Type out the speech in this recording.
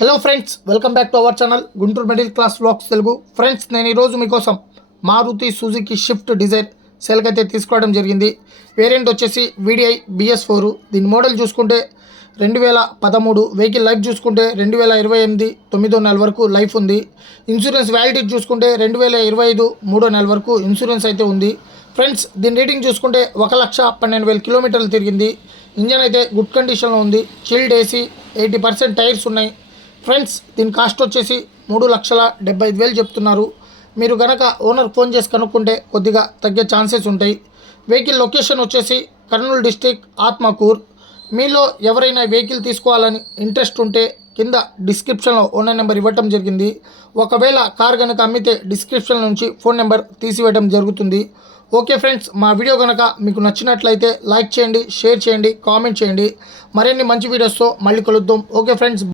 Hello friends, welcome back to our channel Guntur middle class vlogs Telugu. Friends, నేను ఈరోజు మీకోసం Maruti Suzuki Swift Dzire సేల్కి అయితే తీసుకోవడం జరిగింది. వేరియంట్ వచ్చేసి VDI BS4. దీని మోడల్ చూసుకుంటే 2013. వెహికల్ లైఫ్ చూసుకుంటే 2028 9వ నెల వరకు లైఫ్ ఉంది. ఇన్సూరెన్స్ వ్యాలిడిటీ చూసుకుంటే 2025 3వ నెల వరకు ఇన్సూరెన్స్ అయితే ఉంది. ఫ్రెండ్స్, దీని రేటింగ్ చూసుకుంటే 1,12,000 కిలోమీటర్లు తిరిగింది. ఇంజన్ అయితే గుడ్ కండిషన్లో ఉంది. చిల్డ్ AC, 80% టైర్స్ ఉన్నాయి. ఫ్రెండ్స్, దీని కాస్ట్ వచ్చేసి 3,75,000 చెప్తున్నారు. మీరు కనుక ఓనర్ ఫోన్ చేసి కనుక్కుంటే కొద్దిగా తగ్గే ఛాన్సెస్ ఉంటాయి. వెహికల్ లొకేషన్ వచ్చేసి కర్నూలు డిస్టిక్ ఆత్మకూర్. మీలో ఎవరైనా వెహికల్ తీసుకోవాలని ఇంట్రెస్ట్ ఉంటే కింద డిస్క్రిప్షన్లో ఓనర్ నెంబర్ ఇవ్వటం జరిగింది. ఒకవేళ కార్ కనుక అమ్మితే డిస్క్రిప్షన్ నుంచి ఫోన్ నెంబర్ తీసివేయడం జరుగుతుంది. ఓకే ఫ్రెండ్స్, మా వీడియో కనుక మీకు నచ్చినట్లయితే లైక్ చేయండి, షేర్ చేయండి, కామెంట్ చేయండి. మరిన్ని మంచి వీడియోస్తో మళ్ళీ కలుద్దాం. Okay friends.